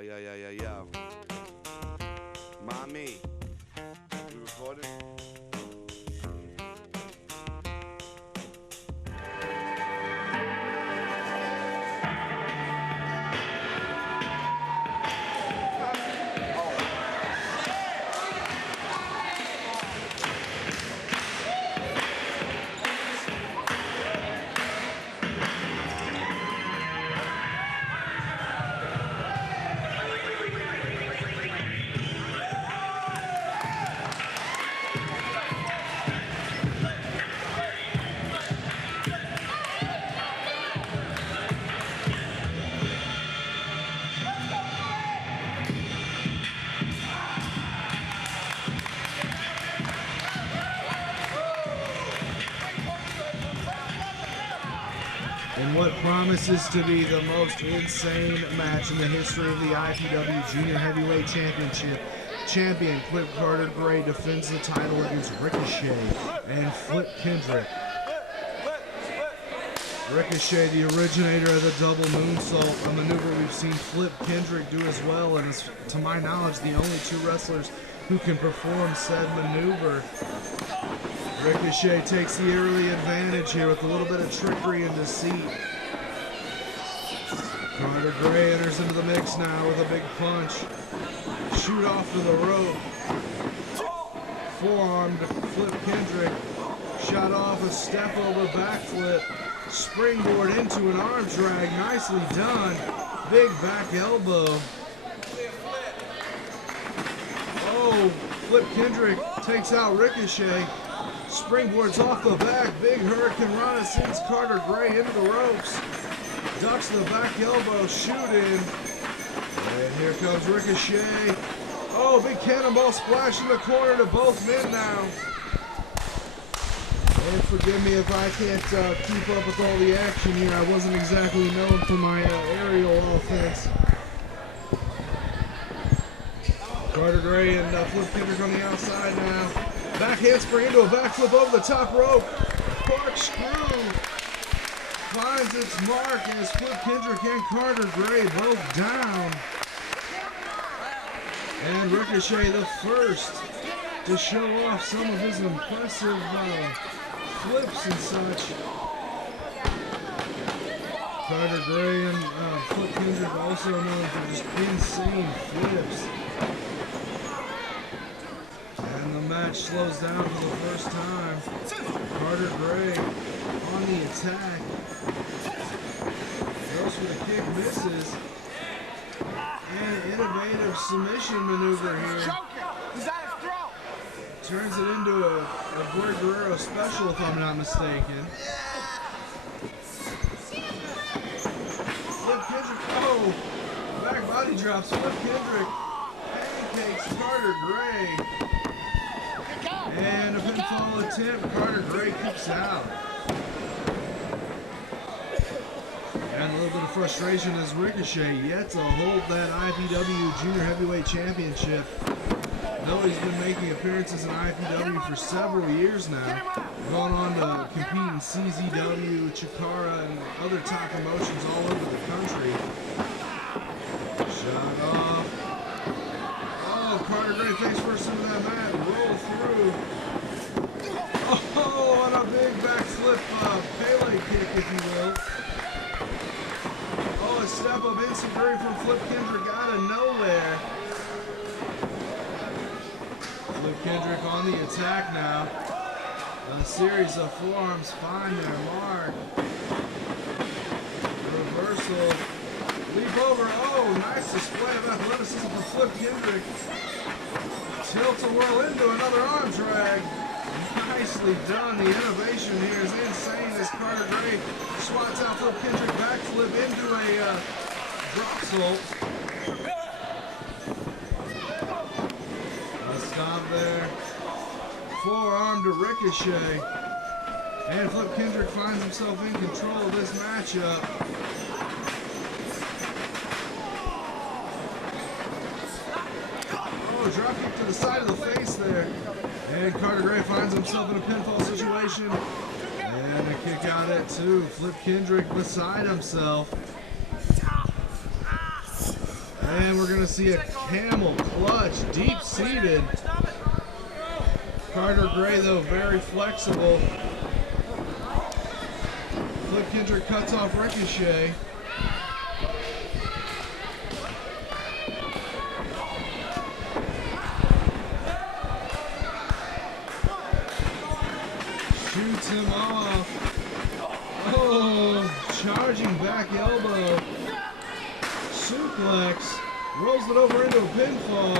Yo. Mommy. We recording? In what promises to be the most insane match in the history of the IPW Junior Heavyweight Championship, champion Flip Carter Gray defends the title against Ricochet and Flip Kendrick. Ricochet, the originator of the double moonsault, a maneuver we've seen Flip Kendrick do as well, and is, to my knowledge, the only two wrestlers who can perform said maneuver. Ricochet takes the early advantage here with a little bit of trickery and deceit. Carter Gray enters into the mix now with a big punch. Shoot off to the rope. Forearm to Flip Kendrick. Shot off a step over backflip. Springboard into an arm drag. Nicely done. Big back elbow. Oh, Flip Kendrick takes out Ricochet. Springboards off the back, big Hurricane Rana sends Carter Gray into the ropes. Ducks the back elbow, shooting. And here comes Ricochet. Oh, big cannonball splash in the corner to both men now. And forgive me if I can't keep up with all the action here. I wasn't exactly known for my aerial offense. Carter Gray and Flip Kendrick on the outside now. Back handspring into a backflip over the top rope. Corkscrew finds its mark as Flip Kendrick and Carter Gray both down. And Ricochet the first to show off some of his impressive flips and such. Carter Gray and Flip Kendrick also known for just insane flips. And the match slows down for the first time. Carter Gray on the attack. Goes for the kick, misses. And innovative submission maneuver here. Turns it into a Greg Guerrero special, if I'm not mistaken. Flip Kendrick, oh! Back body drops, Flip Kendrick pancakes Carter Gray. And a pinfall attempt, Carter Gray kicks out. And a little bit of frustration as Ricochet yet to hold that IPW Junior Heavyweight Championship. Though he's been making appearances in IPW for several years now, going on to compete in CZW, Chikara, and other top promotions all over the country. Shot off. Oh, Carter Gray face first into that mat, roll through. Oh, and a big backflip Pele kick, if you will. Oh, a step up insecurity from Flip Kendrick out of nowhere. Flip Kendrick on the attack now. A series of forearms find their mark. Reversal. Leap over. Oh, nice display of athleticism from Flip Kendrick. Tilt-a-whirl into another arm drag. Nicely done. The innovation here is insane as Carter Gray swats out Flip Kendrick backflip into a drop salt. A stop there. Forearm to Ricochet. And Flip Kendrick finds himself in control of this matchup. Oh, drop kick to the side of the face there. And Carter Gray finds himself in a pinfall situation. And a kick out at two. Flip Kendrick beside himself. And we're going to see a camel clutch, deep-seated. Carter Gray, though, very flexible. Flip Kendrick cuts off Ricochet. Shoots him off. Oh, charging back elbow. Suplex. Rolls it over into a pinfall.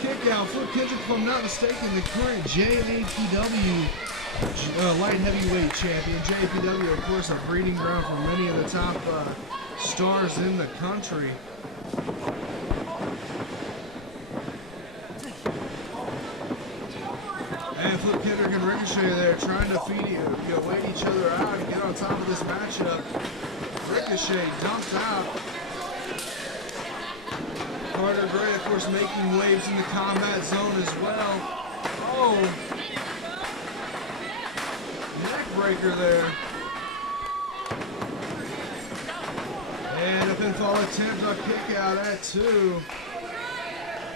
Kick out. Flip Kendrick, if I'm not mistaken, the current JAPW light heavyweight champion. JAPW, of course, a breeding ground for many of the top stars in the country. And Flip Kendrick and Ricochet there trying to wait each other out and get on top of this matchup. Ricochet dumped out. Carter Gray, of course, making waves in the combat zone as well. Oh, neck breaker there. And a pinfall attempt, a kick out at 2.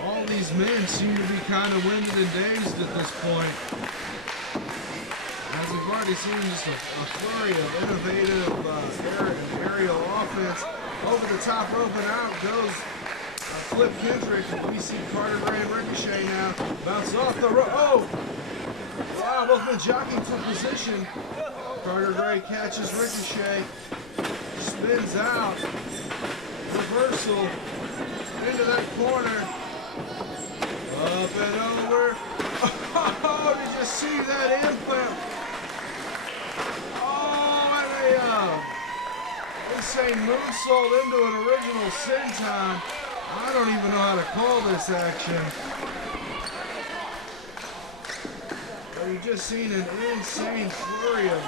All these men seem to be kind of winded and dazed at this point. As we've already seen, just a flurry of innovative aerial offense. Over the top rope and out goes Flip Kendrick. We see Carter Gray and Ricochet now. Bounce off the rope. Oh! Wow, both men jockeying for position. Carter Gray catches Ricochet. Spins out. Reversal. Into that corner. Up and over. Oh, did you see that implant? Oh, and a insane moonsault into an original senton. I don't even know how to call this action. But you just seen an insane flurry of...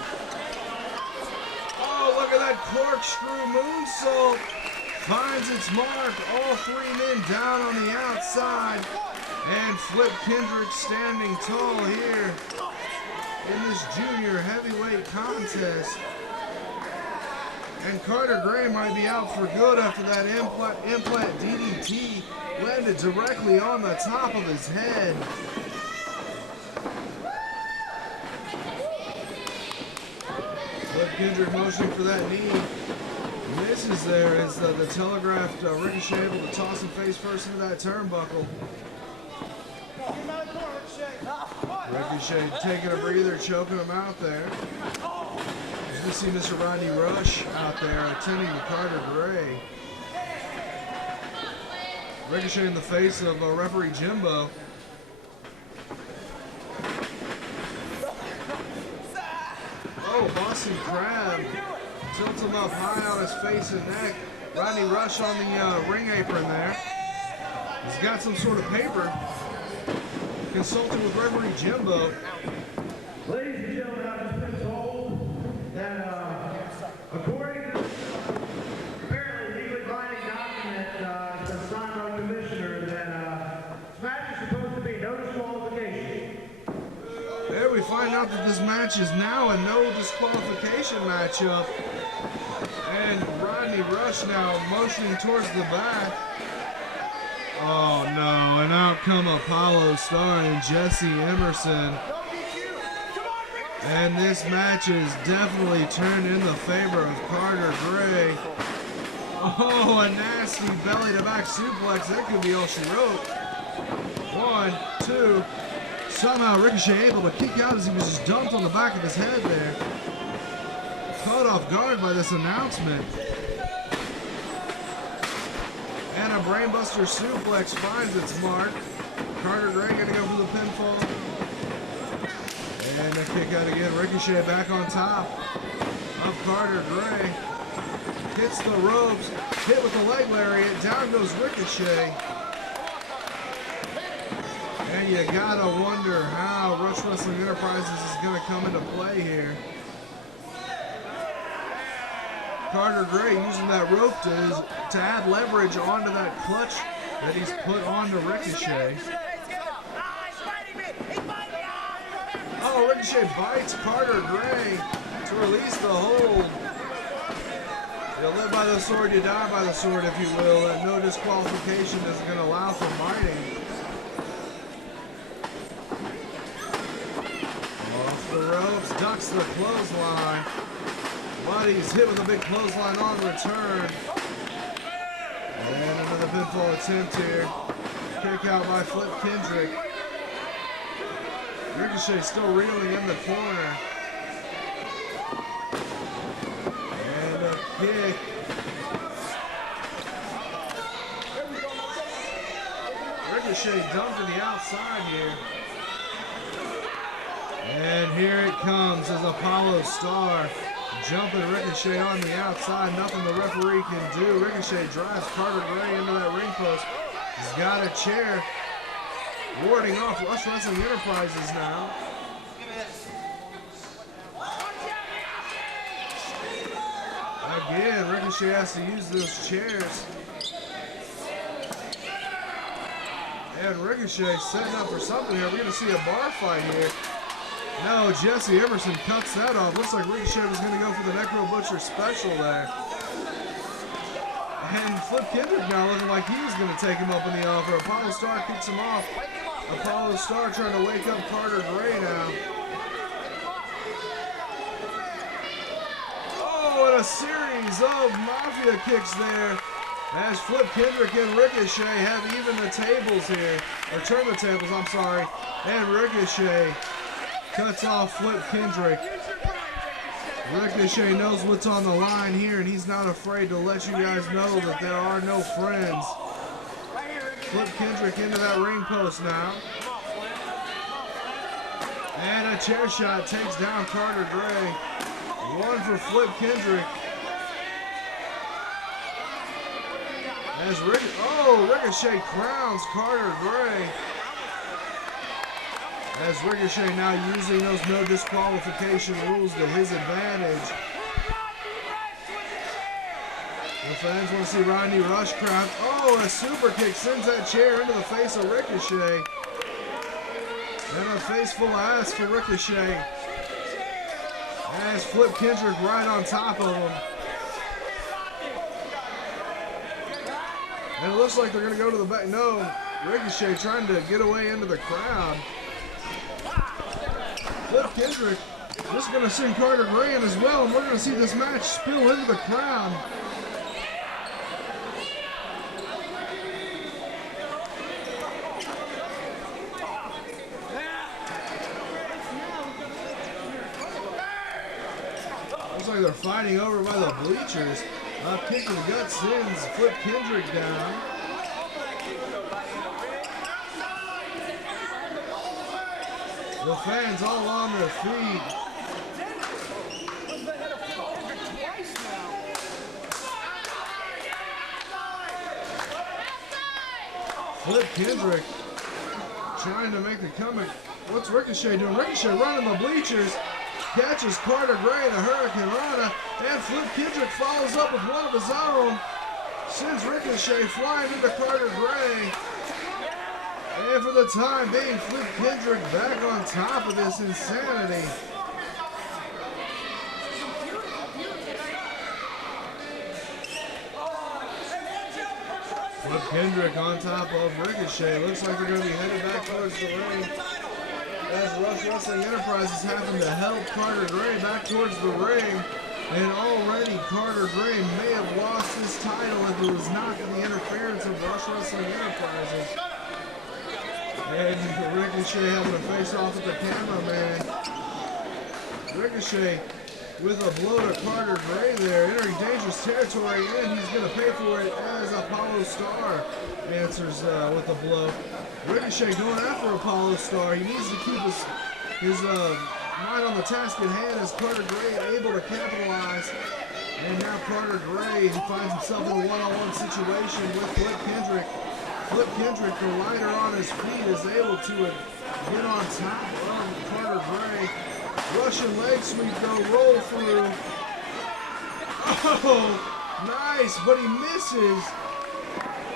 Oh, look at that corkscrew moonsault. Finds its mark. All 3 men down on the outside. And Flip Kendrick standing tall here in this junior heavyweight contest. And Carter Gray might be out for good after that implant DDT landed directly on the top of his head. Flip Kendrick motioning for that knee. Misses there as the telegraphed Ricochet able to toss him face first into that turnbuckle. Ricochet taking a breather, choking him out there. You see Mr. Rodney Rush out there attending to Carter Gray. Ricochet in the face of referee Jimbo. Oh, Boston Crab. Tilts him up high on his face and neck. Rodney Rush on the ring apron there. He's got some sort of paper. Consulting with referee Jimbo. Ladies and gentlemen, I've just been told that according to apparently legally binding document that's signed by the commissioner, that this match is supposed to be no disqualification. There we find out that this match is now a no disqualification matchup. And Rodney Rush now motioning towards the back. Oh no, and out come Apollo starring Jesse Emerson. And this match is definitely turned in the favor of Carter Gray. Oh, a nasty belly to back suplex. That could be all she wrote. 1, 2. Somehow Ricochet able to kick out as he was just dumped on the back of his head there. Caught off guard by this announcement. And a brainbuster suplex finds its mark. Carter Gray gonna go for the pinfall. And a kick out again. Ricochet back on top of Carter Gray. Hits the ropes. Hit with the leg lariat. Down goes Ricochet. And you gotta wonder how Rush Wrestling Enterprises is gonna come into play here. Carter Gray using that rope to add leverage onto that clutch that he's put onto Ricochet. Oh, Ricochet bites Carter Gray to release the hold. You live by the sword, you die by the sword, if you will. And no disqualification is going to allow for mining. Off the ropes, ducks the clothesline. But he's hit with a big clothesline on return. And another pinfall attempt here. Kick out by Flip Kendrick. Ricochet still reeling in the corner. And a kick. Ricochet dumped to the outside here. And here it comes as Apollo Star jumping Ricochet on the outside. Nothing the referee can do. Ricochet drives Carter Gray into that ring post. He's got a chair warding off Rush Wrestling Enterprises now. Again, Ricochet has to use those chairs. And Ricochet setting up for something here. We're going to see a bar fight here. No, Jesse Emerson cuts that off. Looks like Ricochet was going to go for the Necro Butcher special there. And Flip Kendrick now looking like he was going to take him up in the offer. Apollo Star kicks him off. Apollo Star trying to wake up Carter Gray now. Oh, and a series of Mafia kicks there. As Flip Kendrick and Ricochet have even the tables here. Or turn the tables, I'm sorry. And Ricochet cuts off Flip Kendrick. Ricochet knows what's on the line here, and he's not afraid to let you guys know that there are no friends. Flip Kendrick into that ring post now. And a chair shot takes down Carter Gray. One for Flip Kendrick. As Ricochet crowns Carter Gray. As Ricochet now using those no disqualification rules to his advantage. The fans want to see Rodney Rush crown. Oh, a super kick sends that chair into the face of Ricochet. And a face full of ass for Ricochet. As Flip Kendrick right on top of him. And it looks like they're going to go to the back. No, Ricochet trying to get away into the crowd. Flip Kendrick just going to send Carter Gray in as well, and we're going to see this match spill into the crowd. Looks like they're fighting over by the bleachers. Kick to the gut sends Flip Kendrick down. The fans all on their feet. Flip Kendrick trying to make the comeback. What's Ricochet doing? Ricochet running the bleachers. Catches Carter Gray in a Hurricane Rana. And Flip Kendrick follows up with one of his own. Sends Ricochet flying into Carter Gray. And for the time being, Flip Kendrick back on top of this insanity. Flip Kendrick on top of Ricochet. Looks like they're going to be headed back towards the ring. As Rush Wrestling Enterprises happen to help Carter Gray back towards the ring. And already Carter Gray may have lost his title if it was not for the interference of Rush Wrestling Enterprises. And Ricochet having to face off with the cameraman. Ricochet with a blow to Carter Gray there, entering dangerous territory, and he's going to pay for it as Apollo Star answers with a blow. Ricochet going after Apollo Star. He needs to keep his mind on the task at hand as Carter Gray able to capitalize. And now Carter Gray finds himself in a one-on-one situation with Flip Kendrick. Flip Kendrick, the lighter on his feet, is able to get on top of Carter Gray. Russian leg sweep though, roll through. Oh, nice, but he misses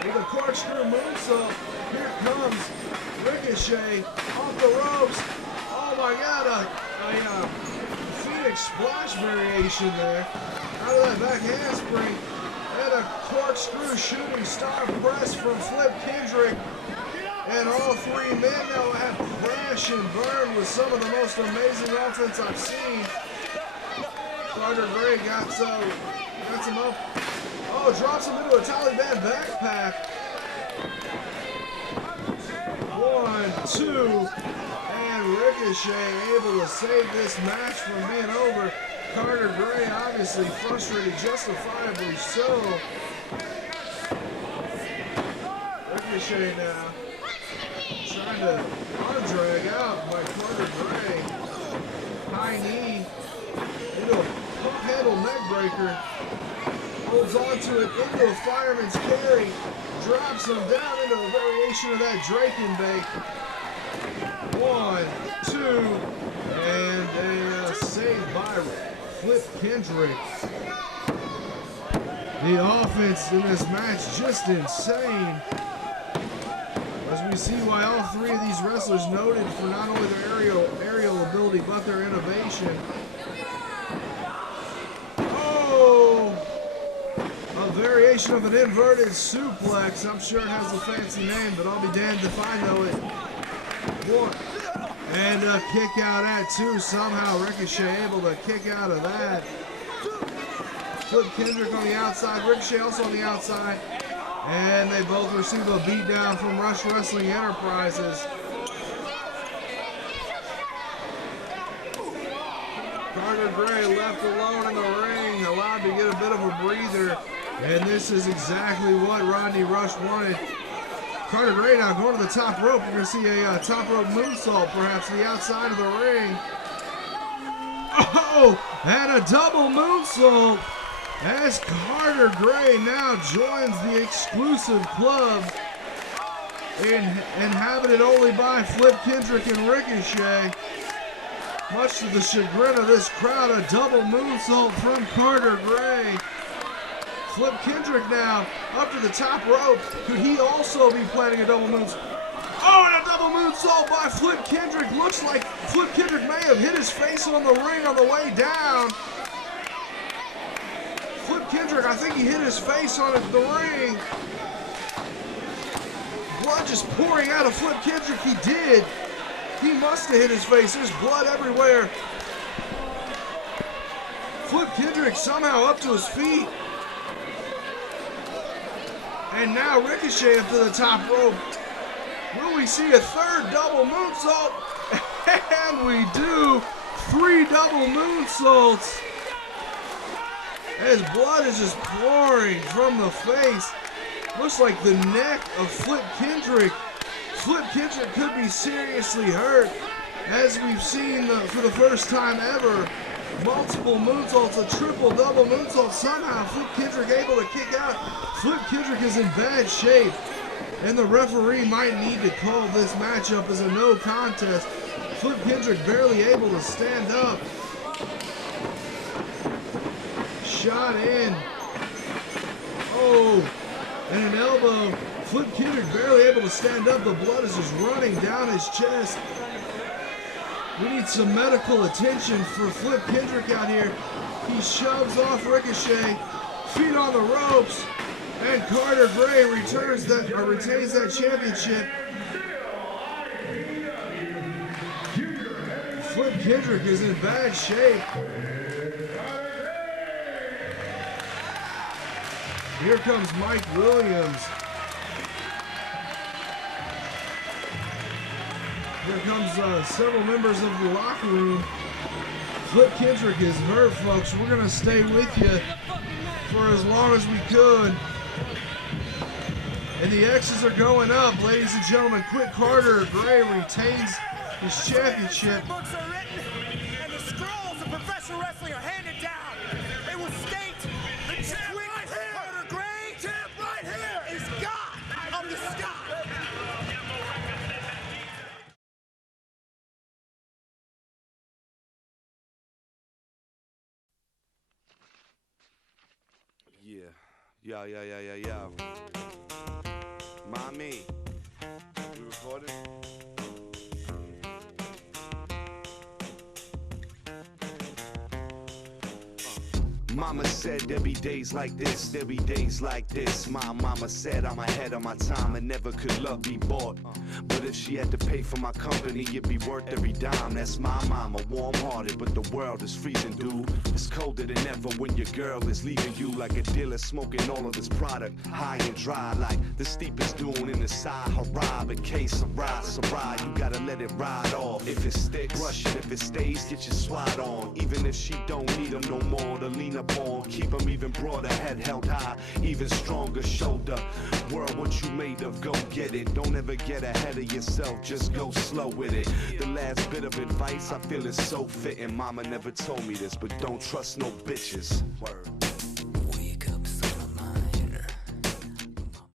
with a corkscrew moonsault. Here comes Ricochet off the ropes. Oh my God, a Phoenix splash variation there. Out of that back handspring. And a corkscrew shooting star press from Flip Kendrick. And all three men now have crash and burn with some of the most amazing offense I've seen. Carter Gray got some up. Oh, drops him into a Taliban backpack. 1, 2, and Ricochet able to save this match from being over. Carter Gray obviously frustrated, justifiably so. Ricochet now trying to arm drag out by Carter Gray. High knee into a pump handle neck breaker. Holds onto it into a fireman's carry. Drops him down into a variation of that Drake and bake. 1, 2, and a save by Flip Kendrick. The offense in this match just insane. As we see why all three of these wrestlers noted for not only their aerial ability but their innovation. Oh! A variation of an inverted suplex. I'm sure it has a fancy name, but I'll be damned if I know it. 1. And a kick out at 2. Somehow Ricochet able to kick out of that. Flip Kendrick on the outside. Ricochet also on the outside. And they both receive a beatdown from Rush Wrestling Enterprises. Carter Gray left alone in the ring, allowed to get a bit of a breather. And this is exactly what Rodney Rush wanted. Carter Gray now going to the top rope. You're going to see a top rope moonsault perhaps to the outside of the ring. Oh, and a double moonsault as Carter Gray now joins the exclusive club, inhabited only by Flip Kendrick and Ricochet. Much to the chagrin of this crowd, a double moonsault from Carter Gray. Flip Kendrick now up to the top rope. Could he also be planning a double moonsault? Oh, and a double moonsault by Flip Kendrick. Looks like Flip Kendrick may have hit his face on the ring on the way down. Flip Kendrick, I think he hit his face on the ring. Blood just pouring out of Flip Kendrick. He did. He must have hit his face. There's blood everywhere. Flip Kendrick somehow up to his feet. And now Ricochet up to the top rope. Will we see a third double moonsault? And we do. 3 double moonsaults. As blood is just pouring from the face. Looks like the neck of Flip Kendrick. Flip Kendrick could be seriously hurt. As we've seen for the first time ever, multiple moonsaults, a triple double moonsault. Somehow Flip Kendrick able to kick out. Flip Kendrick is in bad shape, and the referee might need to call this matchup as a no contest. Flip Kendrick barely able to stand up. Shot in. Oh, and an elbow. Flip Kendrick barely able to stand up. The blood is just running down his chest. We need some medical attention for Flip Kendrick out here. He shoves off Ricochet, feet on the ropes, and Carter Gray retains that championship. Flip Kendrick is in bad shape. Here comes Mike Williams. Here comes several members of the locker room. Flip Kendrick is hurt, folks. We're going to stay with you for as long as we could. And the X's are going up, ladies and gentlemen. Quick Carter Gray retains his championship. The books are written, and the scrolls of professional wrestling are handed down. They will state the champ right here. Carter Gray, champ right here, is God of the sky. Yeah. Mommy, we recording? Mama said there be days like this, there be days like this. My mama said I'm ahead of my time and never could love be bought. But if she had to pay for my company, it'd be worth every dime. That's my mama, warm-hearted, but the world is freezing, dude. It's colder than ever when your girl is leaving you, like a dealer smoking all of this product, high and dry, like the steepest dune in the Sahara. But case of ride, you gotta let it ride off. If it sticks, brush it. If it stays, get your swat on. Even if she don't need them no more to lean up on, keep them even broader, head held high, even stronger shoulder. World, what you made of, go get it. Don't ever get ahead of yourself, just go slow with it. The last bit of advice I feel is so fitting. Mama never told me this, but don't trust no bitches. Word.